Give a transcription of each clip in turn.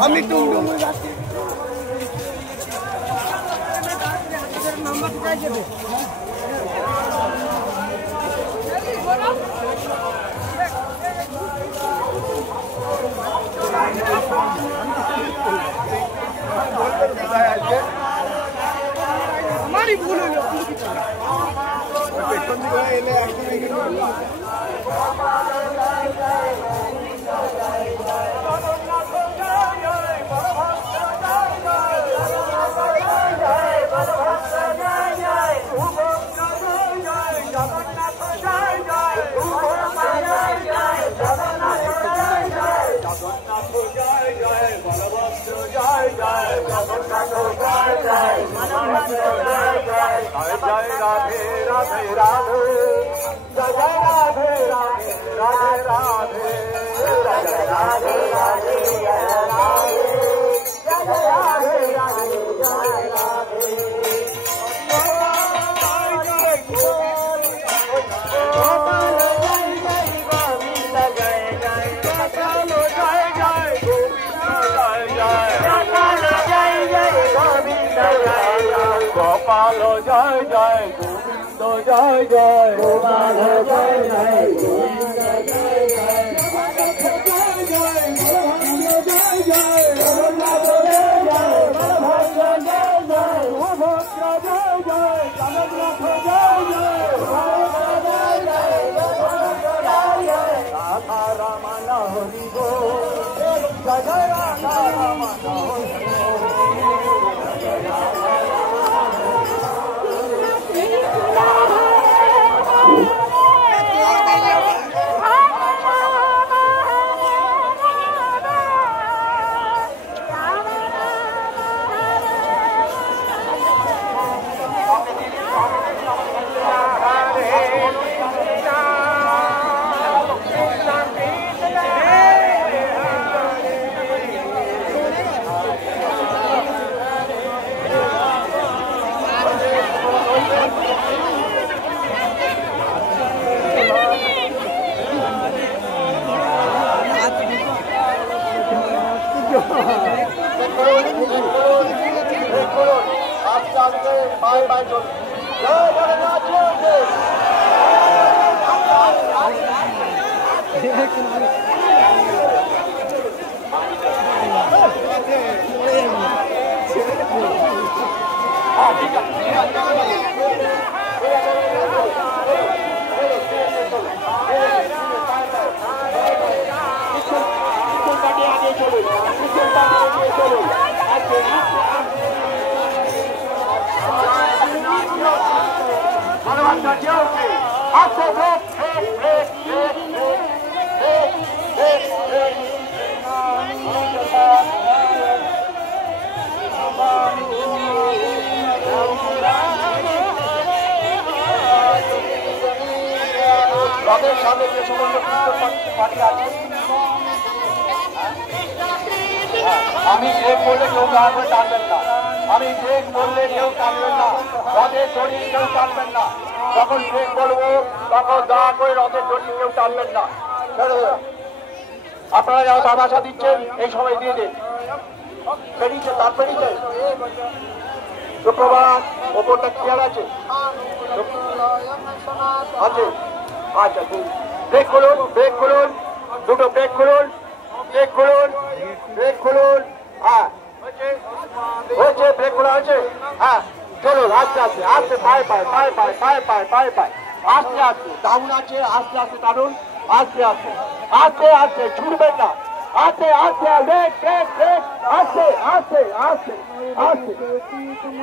আমি টুমটুম যাচ্ছি নাম্বার কোথায় যাবে हमारी भूल हुई गोपाल जय जय गोविंद जय जय गोपाल जय जय गोविंद जय जय जगन्नाथ जय जय बलभद्र जय जय सुभद्र जय जय जगन्नाथ जय जय सुभद्र जय जय जय जय राधा रमण हरि बोल जय राधा रमण हरि बाय बाय जय जगन्नाथ রথের সামনে যে সমস্ত পার্টি আছে আমি ব্রেক বললে কেউ তারপরে টানবেন না আমি ব্রেক বললে কেউ টানবেন না রথের দড়ি কেউ টানবেন না যখন ব্রেক বলবো তখন দয়া করে রথের দড়ি কেউ টানবেন না আপনারা যারা তামাশা দিচ্ছেন এই সময় দিয়ে দিন বেরিয়েছে তার বেরিয়েছে শুক্রবার ওপরটা ক্লিয়ার আছে আছে আচ্ছা ব্রেক খুলুন দুটো ব্রেক খুলুন হ্যাঁ হয়েছে ব্রেক খোলা হয়েছে হ্যাঁ চলুন আস্তে আস্তে আস্তে পায়ে আস্তে আস্তে ডাউন আছে আস্তে আস্তে টানুন আস্তে আস্তে আস্তে আস্তে ছুটবেন না আস্তে আস্তে ব্রেক আস্তে আস্তে আস্তে আস্তে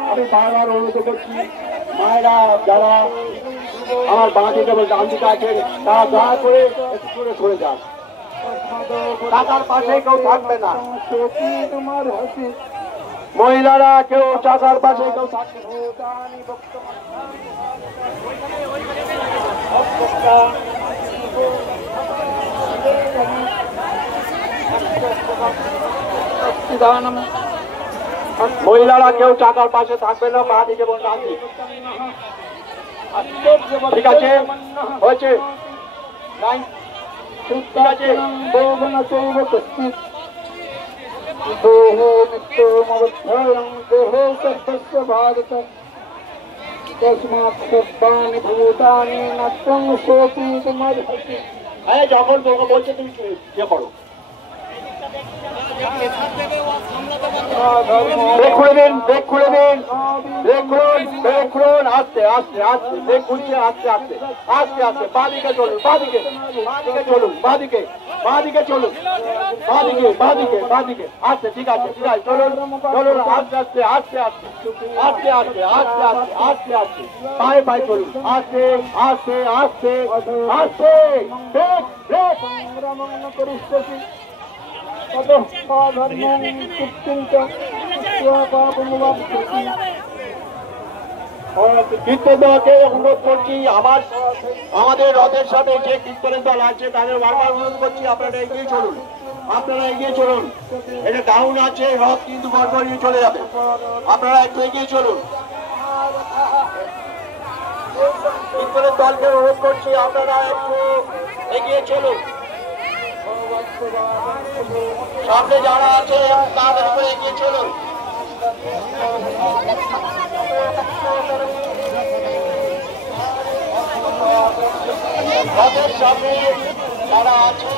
আমি বারবার অনুরোধ করছি মায়েরা যারা আমার বাঁ দিকে এবং ডান দিকে আছেন তারা দয়া করে একটু করে সরে যান চাকার পাশে কেউ থাকবে না মহিলারা কেউ চাকার পাশে কেউ থাকবে মহিলারা কেউ চাকার পাশে থাকবে না বাঁ দিকে এবং ডান দিকে ঠিক আছে হয়েছে ঠিক আছে देहे नित्यमवध्यायं देहे सर्वस्य भारत तस्मात् सर्वाणि भूतानि न त्वं शोचितुमर्हसि। যখন তোকে বলছে তুমি ইয়ে করো। ব্রেক খুলে দিন, ব্রেক খুলে দিন, ব্রেক খুলুন, ব্রেক খুলুন, আস্তে আস্তে আস্তে, ব্রেক খুলছে আস্তে আস্তে আস্তে আস্তে, বাঁদিকে চলুন, বাঁদিকে বাঁদিকে চলুন, বাঁদিকে বাঁদিকে চলুন, বাঁদিকে বাঁদিকে বাঁদিকে, আস্তে, ঠিক আছে ঠিক আছে, চলুন চলুন, আস্তে আস্তে আস্তে আস্তে আস্তে আস্তে আস্তে আস্তে আস্তে আস্তে, পায়ে পায়ে চলুন, আস্তে আস্তে আস্তে আস্তে, ব্রেক ব্রেক করিষ্যতি কীর্তনকে অনুরোধ করছি, আমাদের রথের সাথে যে কীর্তনের দল আছে তাদের বারবার অনুরোধ করছি আপনারা এগিয়ে চলুন, আপনারা এগিয়ে চলুন। এটা ডাউন আছে, রথ কিন্তু গড়বড় নিয়ে চলে যাবে, আপনারা একটু এগিয়ে চলুন। কীর্তনের দলকে অনুরোধ করছি আপনারা একটু এগিয়ে চলুন, সামনে যারা আছে তাদের উপরে এগিয়ে চলুন। রথের সামনে যারা আছে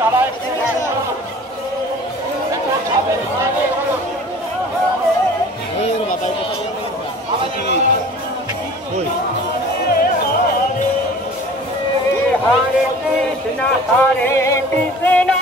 তারা একটু Hare Krishna, Hare Krishna.